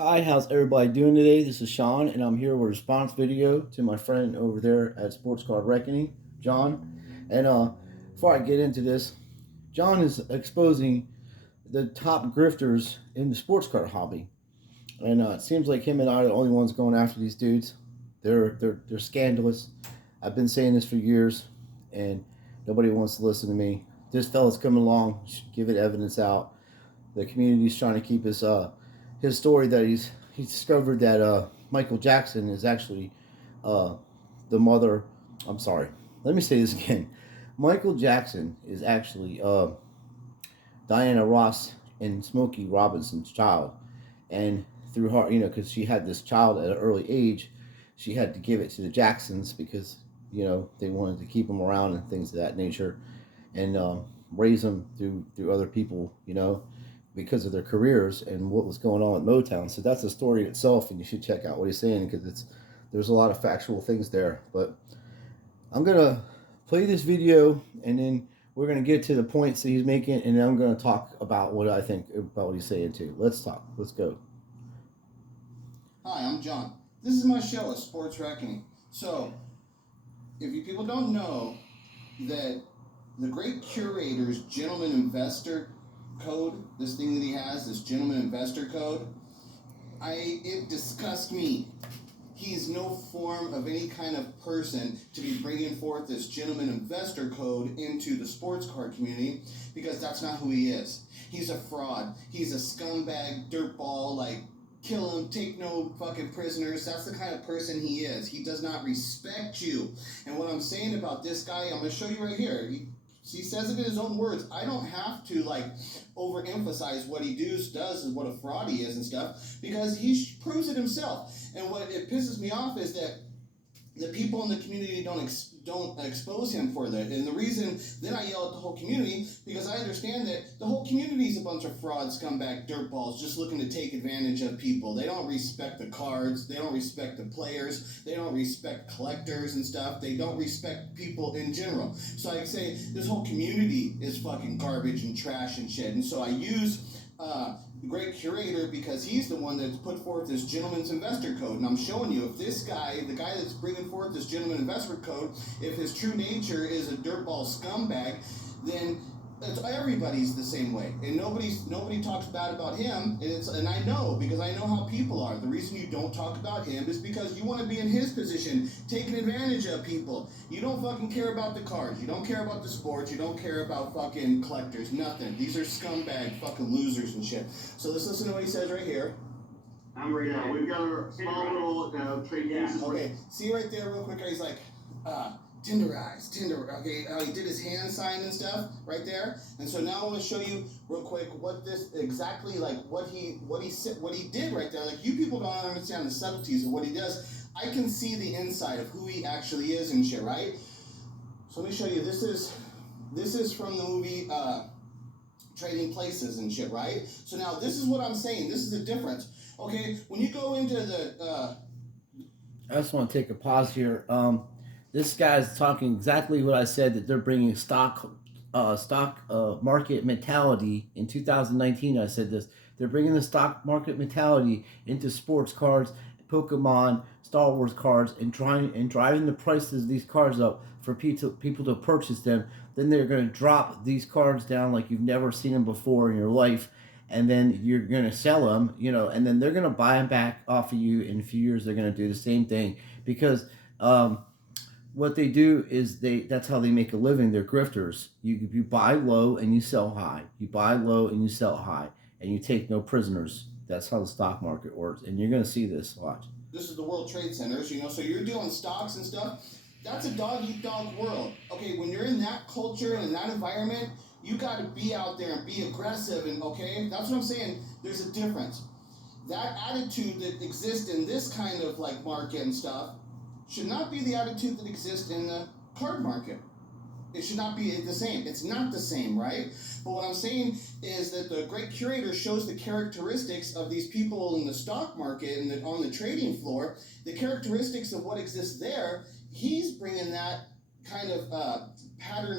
Hi, how's everybody doing today? This is Sean, and I'm here with a response video to my friend over there at Sports Card Reckoning, John. And before I get into this, John is exposing the top grifters in the sports car hobby, and it seems like him and I are the only ones going after these dudes. They're scandalous. I've been saying this for years, and nobody wants to listen to me. This fella's coming along, giving evidence out. The community's trying to keep his story that he's discovered that Michael Jackson is actually uh, the mother. I'm sorry. Let me say this again. Michael Jackson is actually Diana Ross and Smokey Robinson's child, and through her, because she had this child at an early age, she had to give it to the Jacksons because they wanted to keep him around and things of that nature, and raise them through other people, because of their careers and what was going on at Motown. So that's a story in itself, and you should check out what he's saying because there's a lot of factual things there. But I'm gonna play this video, and then we're gonna get to the points that he's making, and then I'm gonna talk about what I think about what he's saying too. Let's talk. Let's go. Hi, I'm John. This is my show, Sports Reckoning. So, if you people don't know that the great Curator's Gentleman Investor Code, this thing that he has, this Gentleman Investor Code, it disgusts me. He's no form of any kind of person to be bringing forth this Gentleman Investor Code into the sports card community because that's not who he is. He's a fraud. He's a scumbag, dirtball, kill him, take no fucking prisoners. That's the kind of person he is. He does not respect you. And what I'm saying about this guy, I'm going to show you right here. He says it in his own words. I don't have to overemphasize what he does and what a fraud he is and stuff because he proves it himself. And what it pisses me off is that the people in the community don't expose him for that. And the reason then I yell at the whole community because I understand that the whole community is a bunch of fraud, scumbag, dirtballs just looking to take advantage of people. They don't respect the cards. They don't respect the players. They don't respect collectors and stuff. They don't respect people in general. So I say this whole community is fucking garbage and trash and shit. And so I use the great Curator because he's the one that's put forth this gentleman's investor code. And I'm showing you if this guy, the guy that's bringing forth this gentleman investment code, if his true nature is a dirtball scumbag, then everybody's the same way, and nobody talks bad about him. And I know because I know how people are. The reason you don't talk about him is because you want to be in his position, taking advantage of people. You don't fucking care about the cards. You don't care about the sports. You don't care about fucking collectors. Nothing. These are scumbag fucking losers and shit. So let's listen to what he says right here. I'm right now. We've got a small little trade news. Okay, see right there, real quick. He's like, tenderize. Okay, he did his hand sign and stuff right there. And so now I want to show you real quick what this exactly what he did right there. Like you people don't understand the subtleties of what he does. I can see the inside of who he actually is and shit, right? So let me show you. This is from the movie Trading Places and shit, right? So now this is what I'm saying. This is the difference. Okay, when you go into the I just want to take a pause here. This guy's talking exactly what I said, that they're bringing stock market mentality in 2019. I said this. They're bringing the stock market mentality into sports cards, Pokemon, Star Wars cards, and driving the prices of these cards up for people to purchase them. Then they're going to drop these cards down like you've never seen them before in your life, and then you're going to sell them, and then they're going to buy them back off of you in a few years. They're going to do the same thing because what they do is that's how they make a living. They're grifters. You buy low and you sell high. You buy low and you sell high, and you take no prisoners. That's how the stock market works, and you're going to see this. Watch. This is the World Trade Centers, so you're doing stocks and stuff. That's a dog-eat-dog world. Okay, when you're in that culture and in that environment, you got to be out there and be aggressive. And okay, that's what I'm saying. There's a difference. That attitude that exists in this kind of market and stuff should not be the attitude that exists in the card market. It should not be the same. It's not the same, right? But what I'm saying is that the great Curator shows the characteristics of these people in the stock market and on the trading floor, the characteristics of what exists there. He's bringing that kind of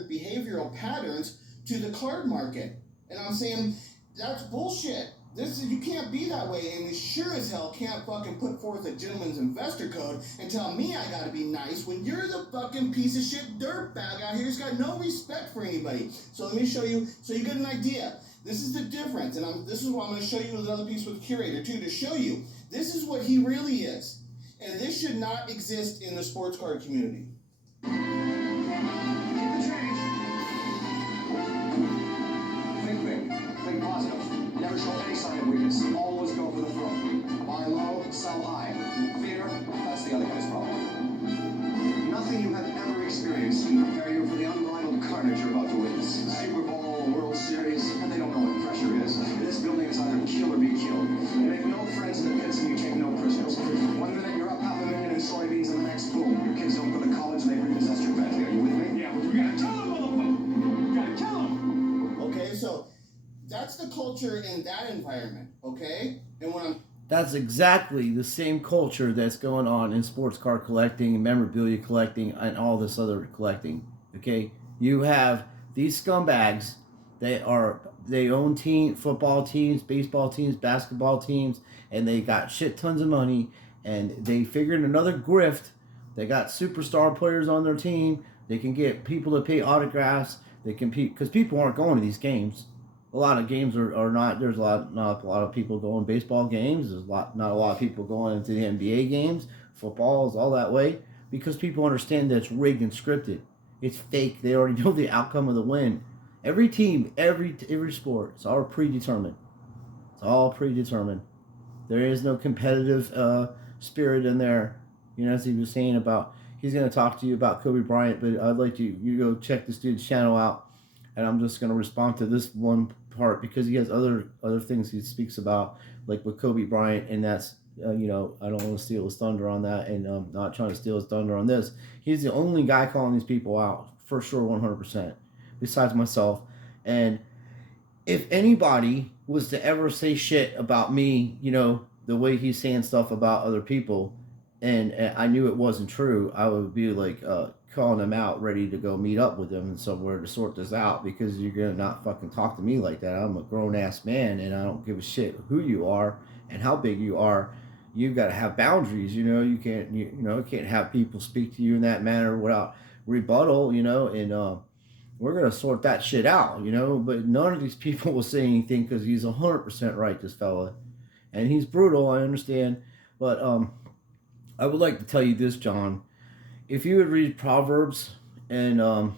behavioral patterns to the card market. And I'm saying that's bullshit. You can't be that way, and you sure as hell can't fucking put forth a gentleman's investor code and tell me I gotta be nice when you're the fucking piece of shit dirtbag out here who's got no respect for anybody. So let me show you, so you get an idea. This is the difference, and this is what I'm going to show you with another piece with Curator too, to show you this is what he really is, and this should not exist in the sports card community. Think big, think positive. Never show any sign of weakness. Always go for the throat. Buy low, sell high. Fear, that's the other guy's problem. Nothing you have ever experienced can prepare you for the unbridled carnage you're about to witness. Super Bowl, World Series, and they don't know what pressure is. This building is either kill or be killed. You make no friends in the pits and you take no prisoners. One minute you're up $500,000 in soybeans, and the next, boom, your kids don't go to college and they repossess your family. Are you with me? Yeah, but we gotta tell them, motherfucker. We gotta tell them. Okay, so that's the culture in that environment, okay? And when I'm That's exactly the same culture that's going on in sports card collecting, memorabilia collecting, and all this other collecting. Okay, you have these scumbags. They own football teams, baseball teams, basketball teams, and they got shit tons of money. And they figured another grift. They got superstar players on their team. They can get people to pay autographs. They compete because people aren't going to these games. A lot of games are not. There's not a lot of people going baseball games. There's not a lot of people going into the NBA games. Football is all that way because people understand that it's rigged and scripted. It's fake. They already know the outcome of the win. Every team, every sport, it's all predetermined. It's all predetermined. There is no competitive spirit in there. You know, as he was saying about, he's going to talk to you about Kobe Bryant, but I'd like you go check this dude's channel out. And I'm just going to respond to this one part because he has other things he speaks about, like with Kobe Bryant, and that's, I don't want to steal his thunder on that, and I'm not trying to steal his thunder on this. He's the only guy calling these people out, for sure, 100%, besides myself. And if anybody was to ever say shit about me, the way he's saying stuff about other people, and I knew it wasn't true, I would be like, calling them out, ready to go meet up with them somewhere to sort this out, because you're gonna not fucking talk to me like that. I'm a grown-ass man, and I don't give a shit who you are and how big you are. You got to have boundaries. You can't have people speak to you in that manner without rebuttal. And we're gonna sort that shit out. But none of these people will say anything because he's 100% right, this fella, and he's brutal. I understand, but I would like to tell you this, John. If you would read Proverbs, and I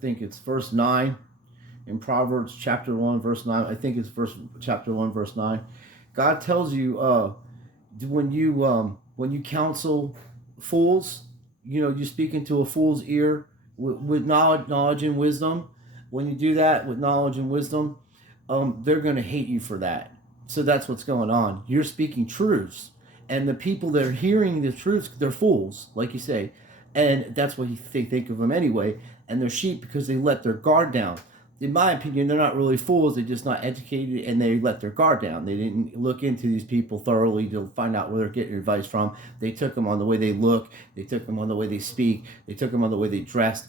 think it's verse 9, in Proverbs chapter 1, verse 9, I think it's chapter 1, verse 9, God tells you, when you counsel fools, you speak into a fool's ear with knowledge and wisdom. When you do that with knowledge and wisdom, they're going to hate you for that. So that's what's going on. You're speaking truths. And the people that are hearing the truths, they're fools, like you say. And that's what they think of them anyway. And they're sheep because they let their guard down. In my opinion, they're not really fools. They're just not educated, and they let their guard down. They didn't look into these people thoroughly to find out where they're getting advice from. They took them on the way they look. They took them on the way they speak. They took them on the way they dressed.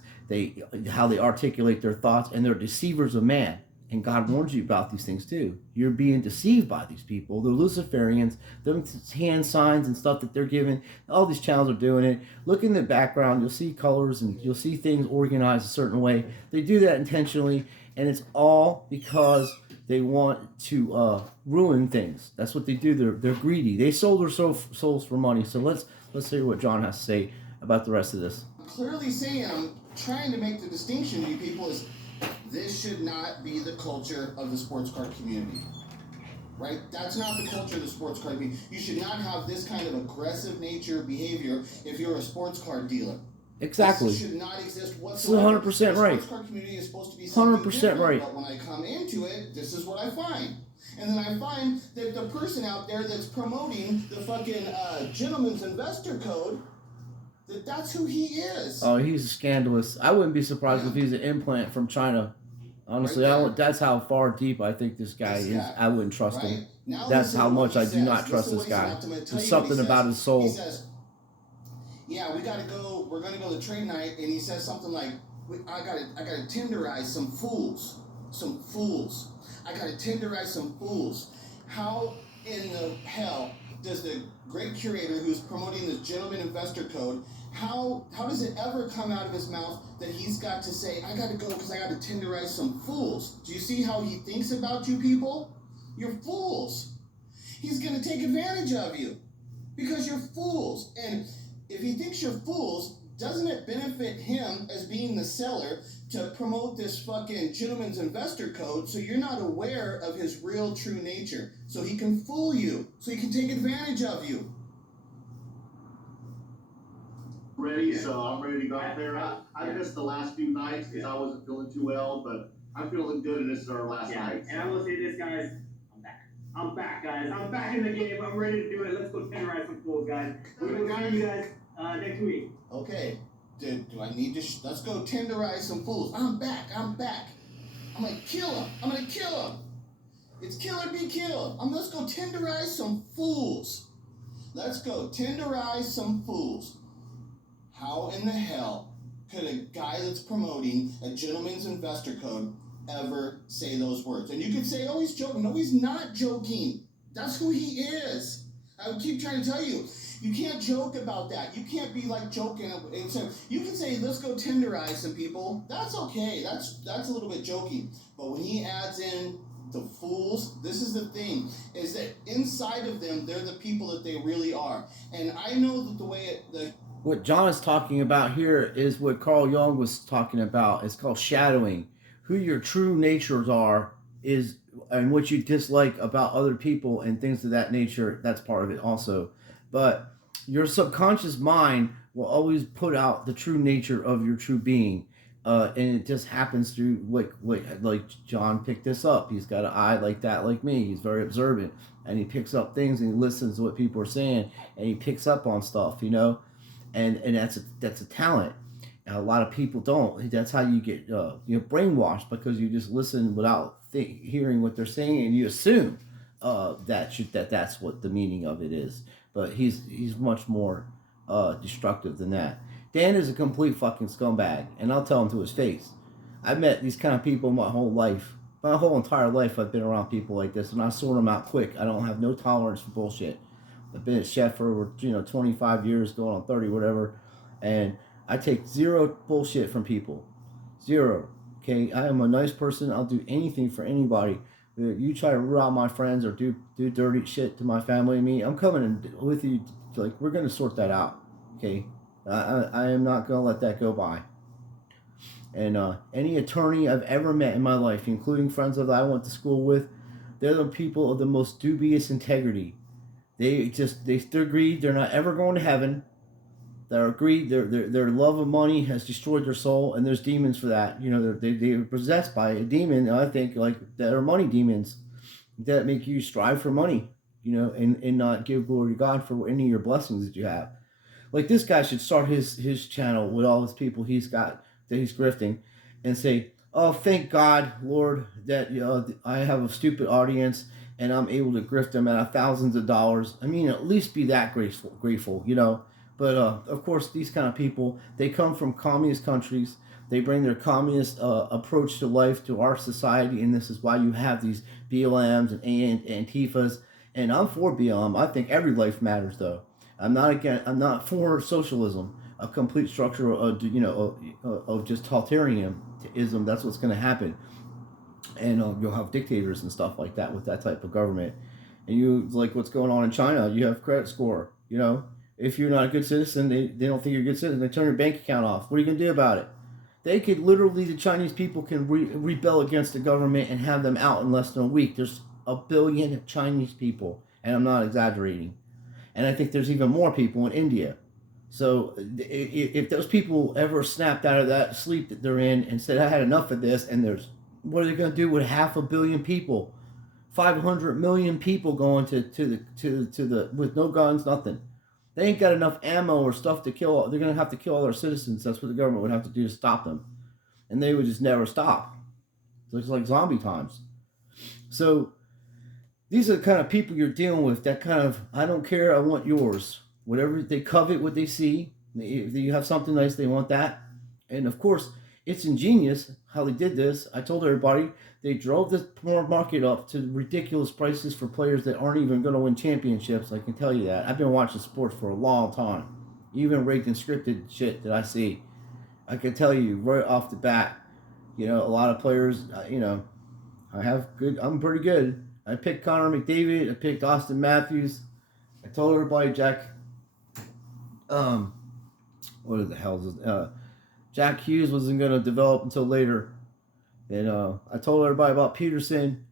How they articulate their thoughts. And they're deceivers of man. And God warns you about these things too. You're being deceived by these people. They're Luciferians. Them hand signs and stuff that they're giving. All these channels are doing it. Look in the background. You'll see colors and you'll see things organized a certain way. They do that intentionally. And it's all because they want to ruin things. That's what they do. They're greedy. They sold their souls for money. So let's hear what John has to say about the rest of this. Clearly saying, I'm trying to make the distinction to you people is, this should not be the culture of the sports card community, right? That's not the culture of the sports card community. You should not have this kind of aggressive nature behavior if you're a sports card dealer. Exactly. This should not exist whatsoever. 100% the right. Sports card community is supposed to be something 100% different, right. but when I come into it, this is what I find. And then I find that the person out there that's promoting the fucking gentleman's investor code, that's who he is. Oh, he's scandalous. I wouldn't be surprised if he's an implant from China. Honestly, Right that's how far deep I think this guy is. I wouldn't trust him. Now That's how much I do not trust this guy. There's something about his soul. He says, yeah, we're gonna go to trade night, and he says something like, I gotta tenderize some fools. I gotta tenderize some fools. how in the hell does the great curator who's promoting this gentleman investor code, how does it ever come out of his mouth that he's got to say, I got to go because I got to tenderize some fools? Do you see how he thinks about you people? You're fools. He's going to take advantage of you because you're fools. And if he thinks you're fools, doesn't it benefit him as being the seller to promote this fucking gentleman's investor code so you're not aware of his real true nature? So he can fool you, so he can take advantage of you. Ready, so I'm ready to go out there. I missed the last few nights because I wasn't feeling too well, but I'm feeling good, and this is our last night. And I will say this, guys. I'm back, guys. I'm back in the game. I'm ready to do it. Let's go tenderize some fools, guys. We're going to see you guys next week. Okay. Do I need to? Let's go tenderize some fools. I'm back. I'm gonna kill him. It's kill or be killed. Let's go tenderize some fools. Let's go tenderize some fools. How in the hell could a guy that's promoting a gentleman's investor code ever say those words? And you could say, oh, he's joking. No, he's not joking. That's who he is. I would keep trying to tell you. You can't joke about that. You can't be like joking. And so you can say, let's go tenderize some people. That's okay. That's a little bit joking. But when he adds in the fools, this is the thing, is that inside of them, they're the people that they really are. And I know that the way what John is talking about here is what Carl Jung was talking about. It's called shadowing. Who your true natures are is, and what you dislike about other people and things of that nature, that's part of it also. But your subconscious mind will always put out the true nature of your true being. And it just happens through, like John picked this up. He's got an eye like that, like me. He's very observant. And he picks up things and he listens to what people are saying. And he picks up on stuff, you know. And that's a talent. And a lot of people don't. That's how you get brainwashed, because you just listen without hearing what they're saying, and you assume that's what the meaning of it is. But he's much more destructive than that. Dan is a complete fucking scumbag, and I'll tell him to his face. I've met these kind of people my whole life. My whole entire life I've been around people like this, and I sort them out quick. I don't have no tolerance for bullshit. I've been a chef for over 25 years, going on 30, whatever, and I take zero bullshit from people. Zero. Okay, I am a nice person. I'll do anything for anybody. You try to rob my friends or do dirty shit to my family and me, I'm coming in with you. Like, we're gonna sort that out. Okay, I am not gonna let that go by. And any attorney I've ever met in my life, including friends that I went to school with, they're the people of the most dubious integrity. They're greed. They're not ever going to heaven. They're greed. Their love of money has destroyed their soul, and there's demons for that. They're possessed by a demon. I think like that are money demons that make you strive for money. And not give glory to God for any of your blessings that you have. Like, this guy should start his channel with all his people he's got that he's grifting, and say, "Oh, thank God, Lord, that I have a stupid audience." And I'm able to grift them at thousands of dollars. I mean, at least be that grateful, But of course, these kind of people, they come from communist countries. They bring their communist approach to life to our society, and this is why you have these BLMs and Antifas. And I'm for BLM. I think every life matters, though. I'm not for socialism, a complete structure of just totalitarianism. That's what's going to happen. And you'll have dictators and stuff like that with that type of government. And you, like what's going on in China, you have credit score. If you're not a good citizen, they don't think you're a good citizen. They turn your bank account off. What are you going to do about it? They could literally, the Chinese people can rebel against the government and have them out in less than a week. There's 1 billion Chinese people, and I'm not exaggerating. And I think there's even more people in India. So if those people ever snapped out of that sleep that they're in and said, I had enough of this, and what are they going to do with 500 million people, 500 million people going to the with no guns, nothing? They ain't got enough ammo or stuff to kill. They're going to have to kill all their citizens. That's what the government would have to do to stop them, and they would just never stop. So it's like zombie times. So these are the kind of people you're dealing with. That kind of, I don't care, I want yours. Whatever they covet, what they see. If you have something nice, they want that. And of course, it's ingenious how they did this. I told everybody they drove the market up to ridiculous prices for players that aren't even going to win championships. I can tell you that. I've been watching sports for a long time. Even rigged and scripted shit that I see, I can tell you right off the bat. A lot of players. I'm pretty good. I picked Connor McDavid. I picked Austin Matthews. I told everybody what the hell is Jack Hughes wasn't going to develop until later. And I told everybody about Peterson.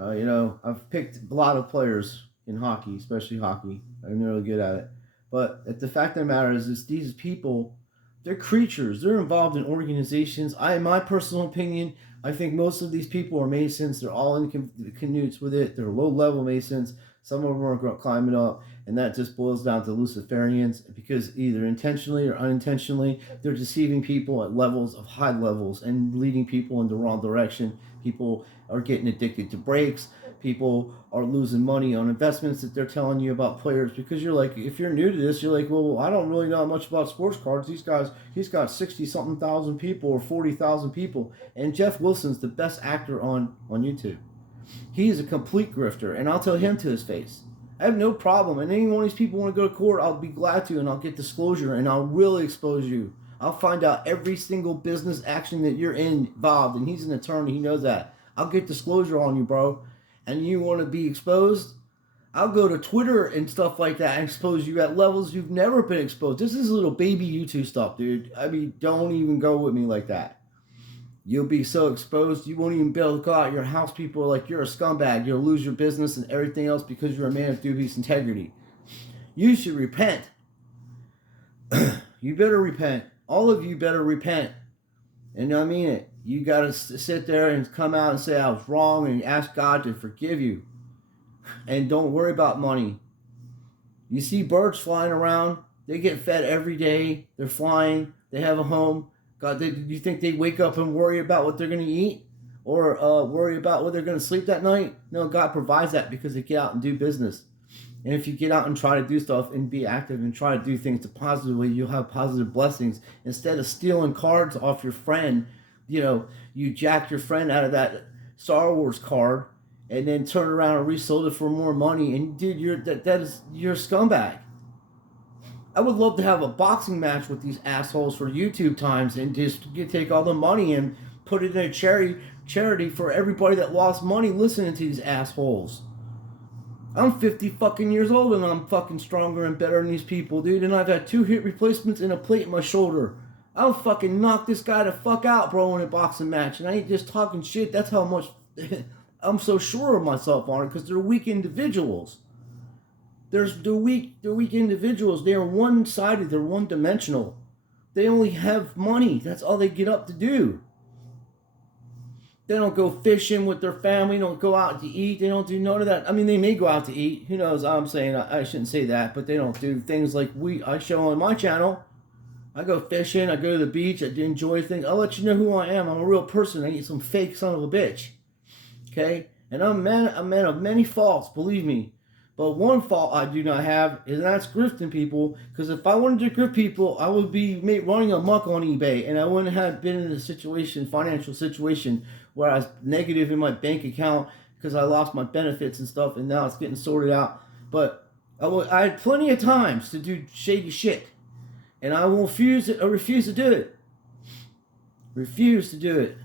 I've picked a lot of players in hockey, especially hockey. I'm really good at it. But the fact of the matter is these people, they're creatures. They're involved in organizations. In my personal opinion, I think most of these people are Masons. They're all in cahoots with it. They're low-level Masons. Some of them are climbing up, and that just boils down to Luciferians because either intentionally or unintentionally, they're deceiving people at levels of high levels and leading people in the wrong direction. People are getting addicted to breaks. People are losing money on investments that they're telling you about players because you're like, if you're new to this, you're like, well, I don't really know much about sports cards. He's got 60-something thousand people or 40,000 people. And Jeff Wilson's the best actor on YouTube. He's a complete grifter, and I'll tell him to his face. I have no problem. And any one of these people want to go to court, I'll be glad to, and I'll get disclosure, and I'll really expose you. I'll find out every single business action that you're involved, and he's an attorney. He knows that. I'll get disclosure on you, bro. And you want to be exposed? I'll go to Twitter and stuff like that and expose you at levels you've never been exposed. This is little baby YouTube stuff, dude. I mean, don't even go with me like that. You'll be so exposed, you won't even be able to go out your house. People are like, you're a scumbag. You'll lose your business and everything else because you're a man of dubious integrity. You should repent. You better repent. All of you better repent. And I mean it. You got to sit there and come out and say, I was wrong, and ask God to forgive you. And don't worry about money. You see birds flying around. They get fed every day. They're flying. They have a home. God, you think they wake up and worry about what they're going to eat? Or worry about where they're going to sleep that night? No, God provides that because they get out and do business. And if you get out and try to do stuff and be active and try to do things the positive way, you'll have positive blessings. Instead of stealing cards off your friend, you jack your friend out of that Star Wars card and then turn around and resold it for more money. And dude, you're a scumbag. I would love to have a boxing match with these assholes for YouTube times and just take all the money and put it in a charity for everybody that lost money listening to these assholes. I'm 50 fucking years old and I'm fucking stronger and better than these people, dude. And I've had 2 hip replacements and a plate in my shoulder. I'll fucking knock this guy the fuck out, bro, in a boxing match. And I ain't just talking shit. That's how much I'm so sure of myself on it because they're weak individuals. They're weak individuals. They are one-sided. They're one-dimensional. They only have money. That's all they get up to do. They don't go fishing with their family. Don't go out to eat. They don't do none of that. I mean, they may go out to eat. Who knows? I'm saying I shouldn't say that, but they don't do things like I show on my channel. I go fishing. I go to the beach. I enjoy things. I'll let you know who I am. I'm a real person. I ain't some fake son of a bitch. Okay? And I'm a man of many faults, believe me. But one fault I do not have, and that's grifting people. Because if I wanted to grift people, I would be running amok on eBay, and I wouldn't have been in a financial situation, where I was negative in my bank account because I lost my benefits and stuff, and now it's getting sorted out. But I had plenty of times to do shady shit, and I will refuse to do it. Refuse to do it.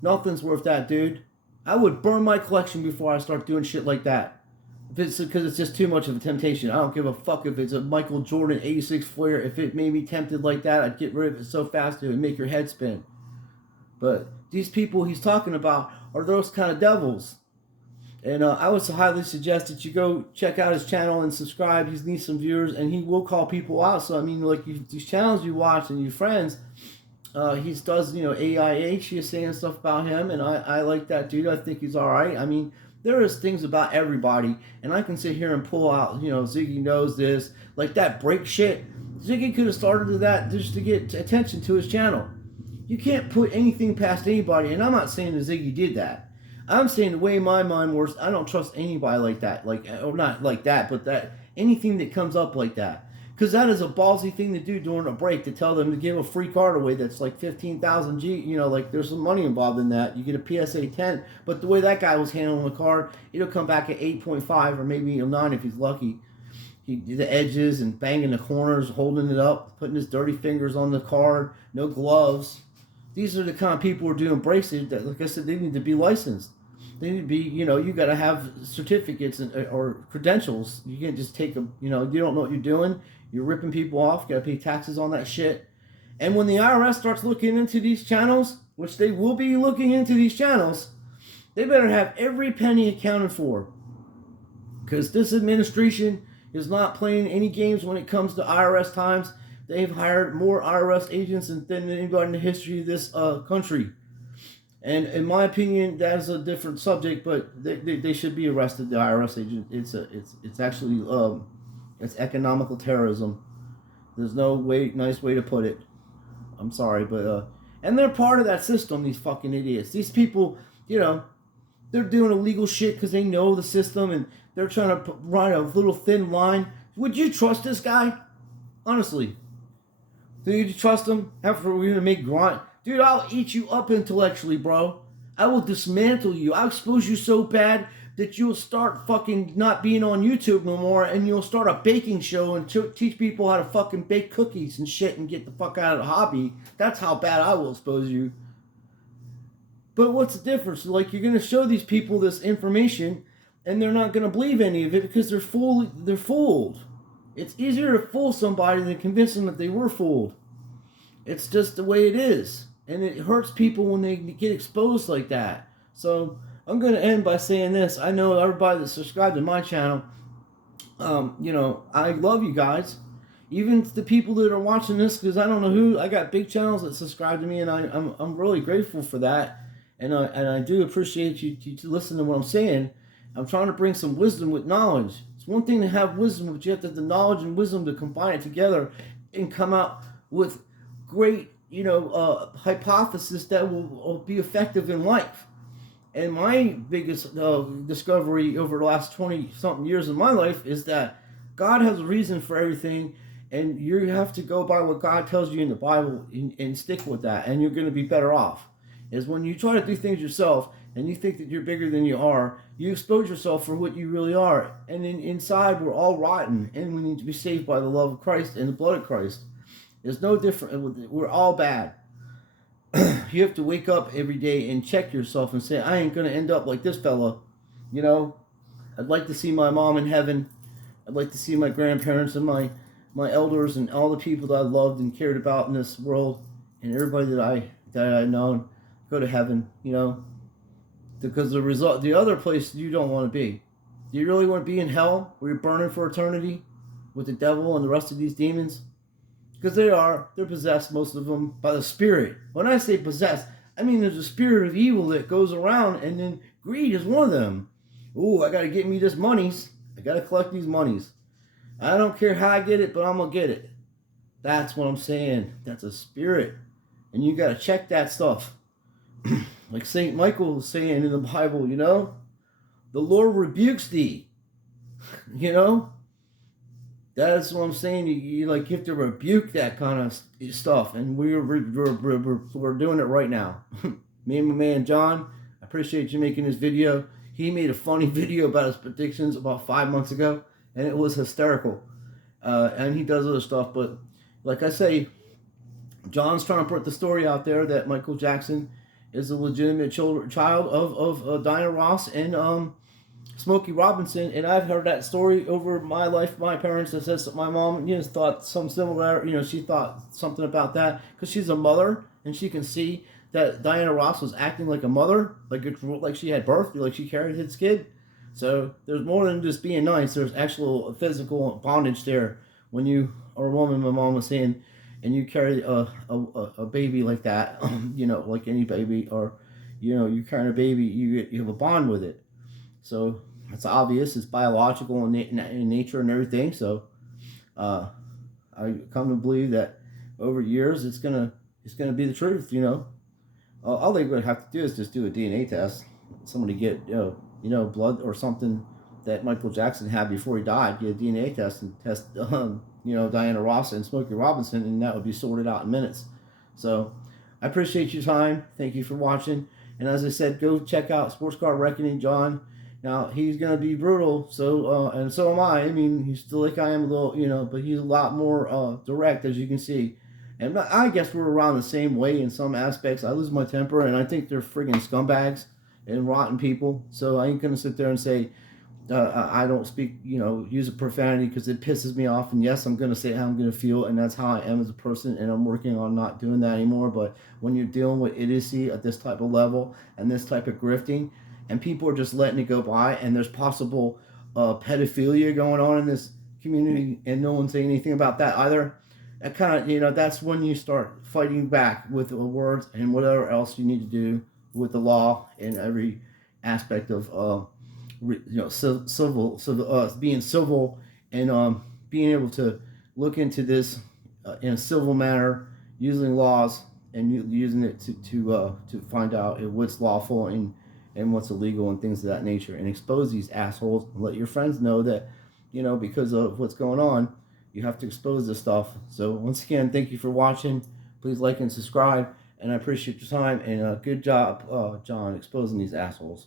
Nothing's worth that, dude. I would burn my collection before I start doing shit like that. Because it's just too much of a temptation. I don't give a fuck if it's a Michael Jordan 86 flare. If it made me tempted like that, I'd get rid of it so fast it would make your head spin. But these people he's talking about are those kind of devils. And I would highly suggest that you go check out his channel and subscribe. He needs some viewers, and he will call people out. So, I mean, like these channels you watch and your friends, he does, AIH, he's saying stuff about him, and I like that dude. I think he's all right. I mean, there is things about everybody, and I can sit here and pull out, Ziggy knows this, like that break shit. Ziggy could have started that just to get attention to his channel. You can't put anything past anybody, and I'm not saying that Ziggy did that. I'm saying the way my mind works, I don't trust anybody like that, or not like that, but that anything that comes up like that. Because that is a ballsy thing to do during a break, to tell them to give a free card away that's like 15,000 G. You know, like there's some money involved in that. You get a PSA 10, but the way that guy was handling the card, it'll come back at 8.5 or maybe a 9 if he's lucky. He did the edges and banging the corners, holding it up, putting his dirty fingers on the card, no gloves. These are the kind of people who are doing breaks that, like I said, they need to be licensed. They need to be, you know, you got to have certificates or credentials. You can't just take them, you know, you don't know what you're doing. You're ripping people off. You got to pay taxes on that shit. And when the IRS starts looking into these channels, which they will be looking into these channels, they better have every penny accounted for. Because this administration is not playing any games when it comes to IRS times. They've hired more IRS agents than anybody in the history of this country. And in my opinion, that is a different subject, but they should be arrested, the IRS agent. It's actually it's economical terrorism. There's no nice way to put it. I'm sorry, but and they're part of that system, these fucking idiots. These people, you know, they're doing illegal shit because they know the system and they're trying to ride a little thin line. Would you trust this guy? Honestly. Do you trust him? After we're gonna make grunt? Dude, I'll eat you up intellectually, bro. I will dismantle you. I'll expose you so bad that you'll start fucking not being on YouTube no more, and you'll start a baking show and teach people how to fucking bake cookies and shit and get the fuck out of the hobby. That's how bad I will expose you. But what's the difference? Like, you're gonna show these people this information, and they're not gonna believe any of it because they're fooled. It's easier to fool somebody than convince them that they were fooled. It's just the way it is. And it hurts people when they get exposed like that. So I'm going to end by saying this. I know everybody that's subscribed to my channel, you know, I love you guys. Even the people that are watching this, because I don't know who, I got big channels that subscribe to me, and I'm really grateful for that. And I do appreciate you to listen to what I'm saying. I'm trying to bring some wisdom with knowledge. It's one thing to have wisdom, but you have to have the knowledge and wisdom to combine it together and come out with great, you know, hypothesis that will be effective in life. And my biggest discovery over the last 20-something years of my life is that God has a reason for everything, and you have to go by what God tells you in the Bible and stick with that, and you're going to be better off. Is when you try to do things yourself and you think that you're bigger than you are, you expose yourself for what you really are. And inside, we're all rotten, and we need to be saved by the love of Christ and the blood of Christ. There's no different. We're all bad. You have to wake up every day and check yourself and say, I ain't going to end up like this fella. You know, I'd like to see my mom in heaven. I'd like to see my grandparents and my elders and all the people that I loved and cared about in this world, and everybody that I known go to heaven, you know, because the other place you don't want to be. Do you really want to be in hell where you're burning for eternity with the devil and the rest of these demons? Because they're possessed, most of them, by the spirit. When I say possessed, I mean there's a spirit of evil that goes around, and then greed is one of them. Ooh, I got to get me this monies. I got to collect these monies. I don't care how I get it, but I'm going to get it. That's what I'm saying. That's a spirit. And you got to check that stuff. Like St. Michael was saying in the Bible, you know, the Lord rebukes thee. You know, that's what I'm saying. You have to rebuke that kind of stuff, and we're doing it right now. Me and my man John, I appreciate you making this video. He made a funny video about his predictions about 5 months ago, and it was hysterical. And he does other stuff, but like I say, John's trying to put the story out there that Michael Jackson is a legitimate child of Diana Ross and Smokey Robinson, and I've heard that story over my life. My parents, that says my mom, you know, thought some similar, you know, she thought something about that because she's a mother and she can see that Diana Ross was acting like a mother, like she had birth, like she carried his kid. So there's more than just being nice. There's actual physical bondage there when you are a woman. My mom was saying, and you carry a baby like that, you know, like any baby, or you know, you carry a baby, you have a bond with it. So it's obvious, it's biological in nature and everything. So I come to believe that over years it's gonna be the truth. You know, all they would have to do is just do a DNA test. Somebody get you know blood or something that Michael Jackson had before he died, get a DNA test and test, Diana Ross and Smokey Robinson, and that would be sorted out in minutes. So I appreciate your time. Thank you for watching. And as I said, go check out Sports Card Reckoning, John. Now he's gonna be brutal, so and so am I. I mean, he's still like I am a little, but he's a lot more direct, as you can see. And I guess we're around the same way in some aspects. I lose my temper, and I think they're friggin' scumbags and rotten people. So I ain't gonna sit there and say I don't speak, use a profanity because it pisses me off. And yes, I'm gonna say how I'm gonna feel, and that's how I am as a person. And I'm working on not doing that anymore. But when you're dealing with idiocy at this type of level and this type of grifting, and people are just letting it go by, and there's possible pedophilia going on in this community, and no one saying anything about that either. That kind of, that's when you start fighting back with the words and whatever else you need to do with the law in every aspect of, civil, being civil, and being able to look into this in a civil manner, using laws and using it to find out what's lawful and what's illegal and things of that nature, and expose these assholes and let your friends know that, because of what's going on, you have to expose this stuff. So once again, thank you for watching. Please like and subscribe, and I appreciate your time, and good job, John, exposing these assholes.